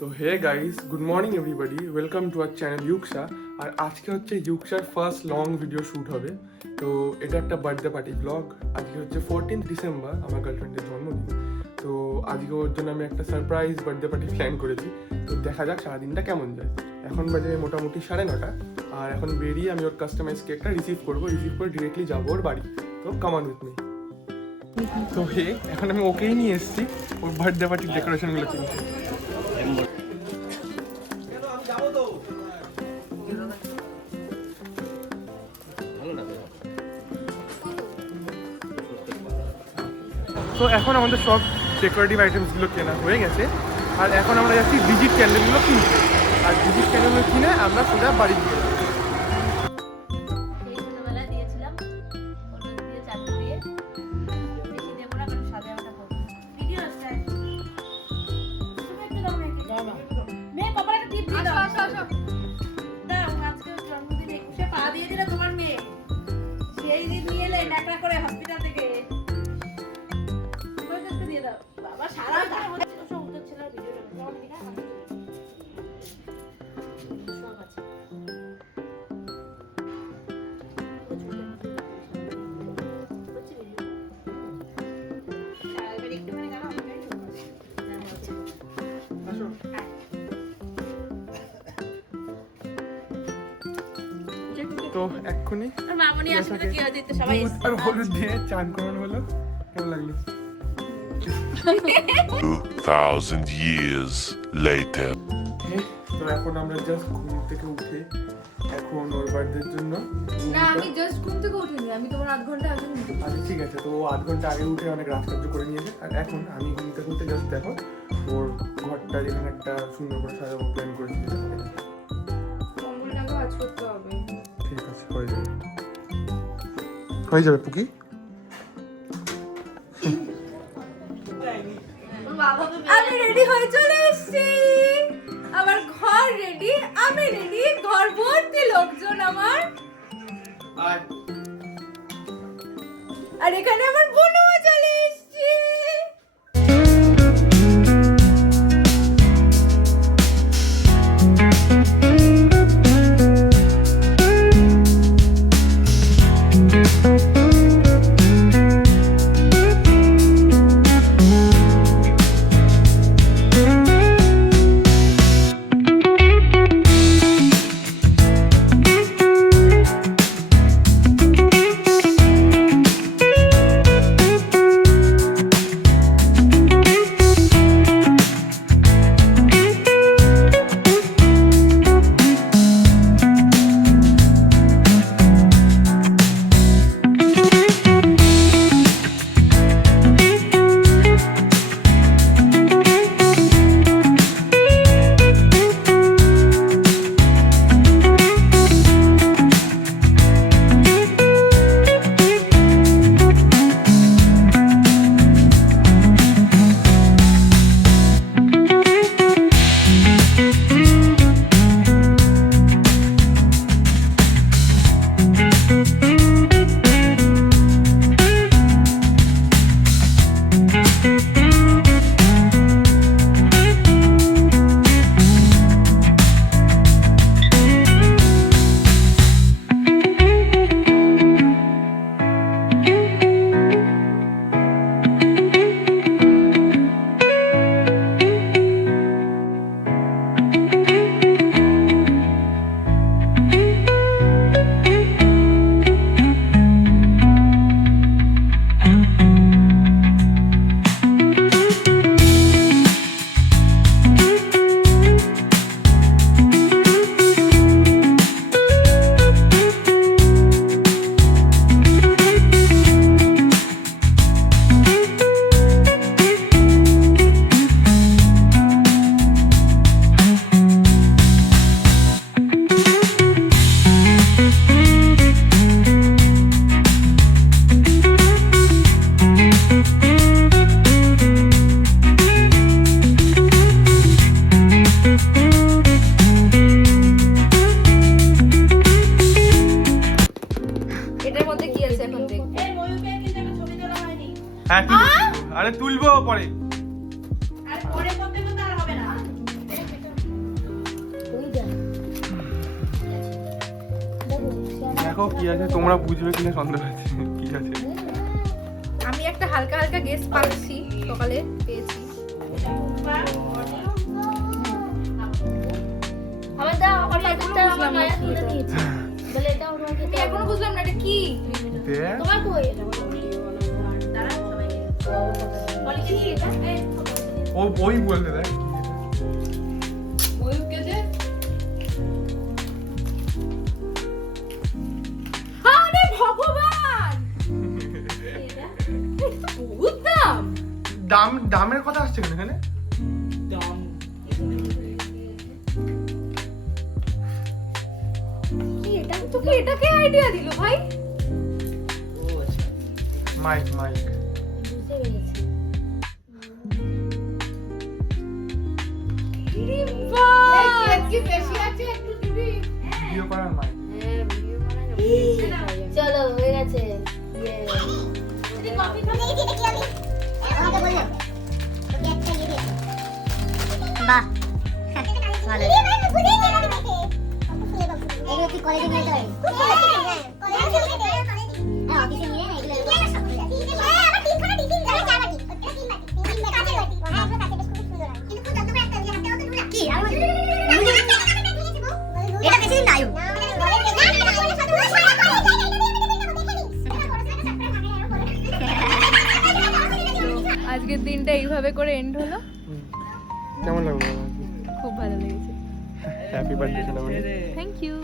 তো hey guys, good morning everybody, welcome to our channel ইউকসা। আর আজকে হচ্ছে ইউকসার ফার্স্ট লং ভিডিও শ্যুট হবে। তো এটা একটা বার্থডে পার্টি ব্লগ। আজকে হচ্ছে 14 ডিসেম্বর, আমার গার্লফ্রেন্ডের জন্মদিন। তো আজকে ওর জন্য আমি একটা সারপ্রাইজ বার্থডে পার্টি প্ল্যান করেছি। তো দেখা যাক সারাদিনটা কেমন যায়। এখন বাজে মোটামুটি 9:30, আর এখন বেরিয়ে আমি ওর কাস্টমাইজ কেকটা রিসিভ করে ডিরেক্টলি যাবো ওর বাড়ি। তো কামান উইথ মি। তো হে, এখন আমি ওকেই নিয়ে এসেছি ওর বার্থডে পার্টির ডেকোরেশনগুলো কিনতে। তো এখন আমাদের সব ডেকোরেটিভ আইটেমসগুলো কেনা হয়ে গেছে, আর এখন আমরা যাচ্ছি ডিজিট ক্যান্ডেলগুলো কিনতে। আর ডিজিট ক্যান্ডেলগুলো কিনে আমরা সোজা বাড়ি দিয়ে যাবো। তো এক্ষুনি আর হলুদ দিয়ে চান করানো হলো। কেমন লাগলো? 2,000 years later. তো এখন আমরা জাস্ট ঘুম থেকে উঠে এখন ওর বার্থডের জন্য না, আমি জাস্ট ঘুম থেকে উঠিনি, আমি তোমার আধ ঘন্টা আগে উঠেছি। আচ্ছা ঠিক আছে, তো ও আধ ঘন্টা আগে উঠে অনেক রাজকার্য করে নিয়েছে। আর এখন আমি ঘুম থেকে উঠে জাস্ট দেখো ওর ঘরটা যেখানে একটা সুন্দর করে সাজাবো প্ল্যান করেছি। কম্বলটাকে কাজ করতে হবে। ঠিক আছে, হয়ে যাবে পুকি। আমি রেডি হয়ে চলে এসেছি, আমার ঘর রেডি, আমি রেডি, ঘর ভর্তি লোকজন আমার। আর এখানে আমার বোনও চলে এসেছে। হ্যাঁ, আরে তুলবো পরে। আর পরে করতে করতে আর হবে না। দেখাও কি আছে, তোমরা বুঝবে কিনা সন্দেহ আছে কি আছে। আমি একটা হালকা হালকা গেস পাচ্ছি, সকালে পেয়েছি। আমার দা আমার প্যাকেটটা আমার মায়ের তুলে নিয়েছে বলে এটা ওর আমি খেতে এখনো বুঝলাম না এটা কি। দেখ তোমার কই ও ওই বলতে দেখ ময়ূরকে যে আরে ভগবান, বহুত দাম। দামের কথা আসছে কেন এখানে? কি এটা, তোকে এটা কে আইডিয়া দিল ভাই? মাইক বুঝতে পেরেছি আরে বাহ, কি বেশি আছে একটু দিবি। ভিডিও করার মাইক। চলো হয়ে গেছে ইয়ে বাহ ভালো এগুলো তুই কলেজে নিয়ে যাবে হ্যাঁ অফিসে নিয়ে এগুলো আবার তিনখানা টিফিন যাবে চার বাটি কাঁচের বাটি হ্যাঁ এগুলো কাঁচের বেশ খুব সুন্দর হয় কিন্তু খুব যত্ন করে একটা হাতে অত দূর কি আর এটা বেশি দিন নাই আজকের দিনটা এইভাবে করে এন্ড হলো। কেমন লাগলো? খুব ভালো লেগেছে। Happy birthday thank you.